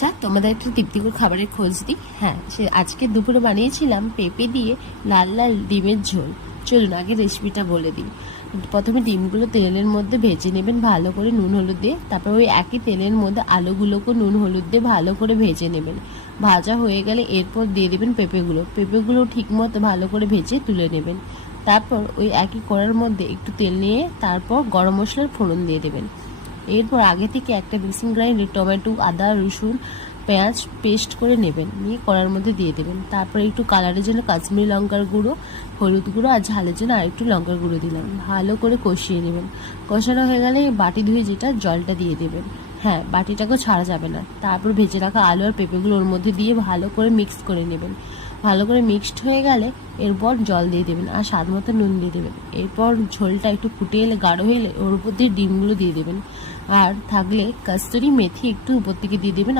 আচ্ছা, তোমাদের একটু তৃপ্তিকর খাবারের খোঁজ দিই। হ্যাঁ, সে আজকে দুপুরে বানিয়েছিলাম পেঁপে দিয়ে লাল লাল ডিমের ঝোল। চলুন আগে রেসিপিটা বলে দিই। প্রথমে ডিমগুলো তেলের মধ্যে ভেজে নেবেন ভালো করে নুন হলুদ দিয়ে। তারপর ওই একই তেলের মধ্যে আলুগুলোকে নুন হলুদ দিয়ে ভালো করে ভেজে নেবেন। ভাজা হয়ে গেলে এরপর দিয়ে দেবেন পেঁপেগুলো ঠিকমতো ভালো করে ভেজে তুলে নেবেন। তারপর ওই একই কড়ার মধ্যে একটু তেল নিয়ে তারপর গরম মশলার ফোড়ন দিয়ে দেবেন। এরপর আগে থেকে একটা মিক্সিং গ্রাইন্ডে টমেটো, আদা, রসুন, পেঁয়াজ পেস্ট করে নেবেন, নিয়ে কড়ার মধ্যে দিয়ে দেবেন। তারপর একটু কালারের জন্য কাশ্মীরি লঙ্কার গুঁড়ো, হলুদ গুঁড়ো আর ঝালের জন্য আরেকটু লঙ্কার গুঁড়ো দিলাম। ভালো করে কষিয়ে নেবেন। কষানো হয়ে গেলে বাটি ধুয়ে যেটা জলটা দিয়ে দেবেন। হ্যাঁ, বাটিটাকেও ছাড়া যাবে না। তারপর ভেজে রাখা আলু আর পেঁপেগুলো ওর মধ্যে দিয়ে ভালো করে মিক্স করে নেবেন। ভালো করে মিক্সড হয়ে গেলে এরপর জল দিয়ে দেবেন আর স্বাদ মতো নুন দিয়ে দেবেন। এরপর ঝোলটা একটু ফুটে এলে গাঢ় হয়ে এলে ওর উপর দিয়ে ডিমগুলো দিয়ে দেবেন। আর থাকলে কস্তুরি মেথি একটু উপর থেকে দিয়ে দেবেন।